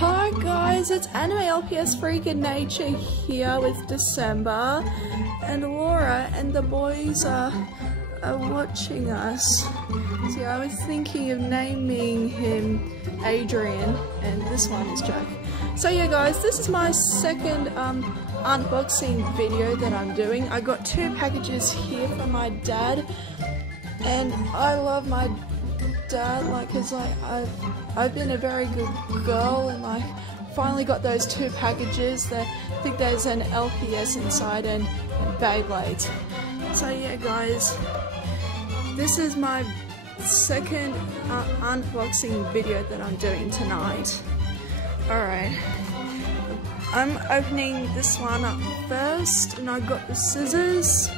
Hi guys, it's Anime LPS Freakin' Nature here with December, and Laura and the boys are watching us. So I was thinking of naming him Adrian, and this one is Jack. So yeah guys, this is my second unboxing video that I'm doing. I got two packages here from my dad, and I love my dad, like, cause like I've been a very good girl, and like finally got those two packages. I think there's an LPS inside and Beyblade. So yeah guys, this is my second unboxing video that I'm doing tonight. Alright, I'm opening this one up first, and I got the scissors.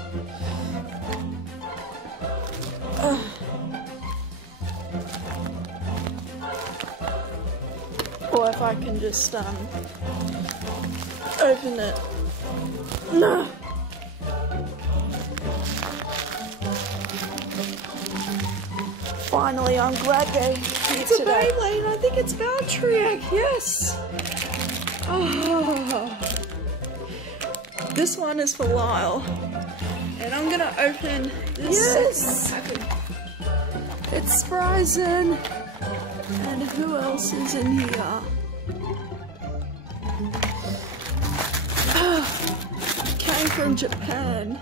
Or if I can just open it. No. Finally, I'm glad they're here today. It's a Beyblade. I think it's Valtryek. Yes. Oh. This one is for Lyle, and I'm gonna open this second package. It's Spryzen. And who else is in here? Came from Japan.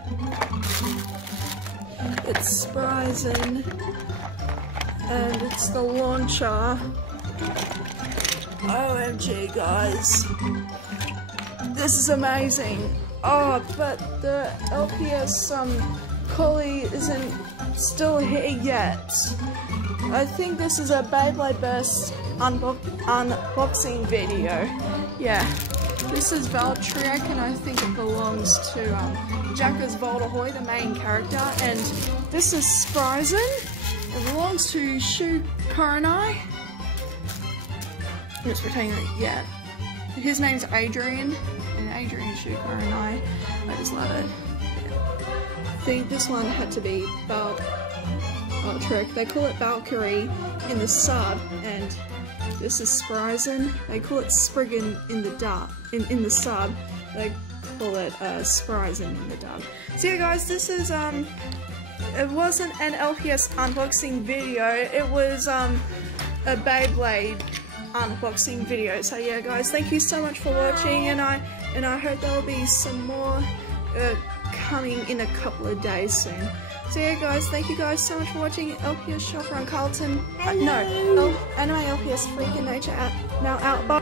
It's Spryzen, and it's the launcher. OMG guys, this is amazing. Oh, but the LPS collie isn't still here yet. I think this is a Beyblade Burst unboxing video. Yeah, this is Valtryek, and I think it belongs to Jacka's Voltahoy, the main character, and this is Spryzen. It belongs to Shu Koronai. It's retaining it, yeah. His name's Adrian, and Adrian Shu Koronai. I just love it. Yeah. I think this one had to be Valtryek. They call it Valkyrie in the sub, and this is Spryzen. They call it Spriggan in the dub. In the sub, they call it Spryzen in the dub. So yeah guys, this is it wasn't an LPS unboxing video, it was a Beyblade unboxing video. So yeah guys, thank you so much for watching, and I hope there will be some more coming in a couple of days soon. So yeah guys, thank you guys so much for watching. LPS Shopper on Carlton. No, Anime LPS Freakin' Nature now out. Bye.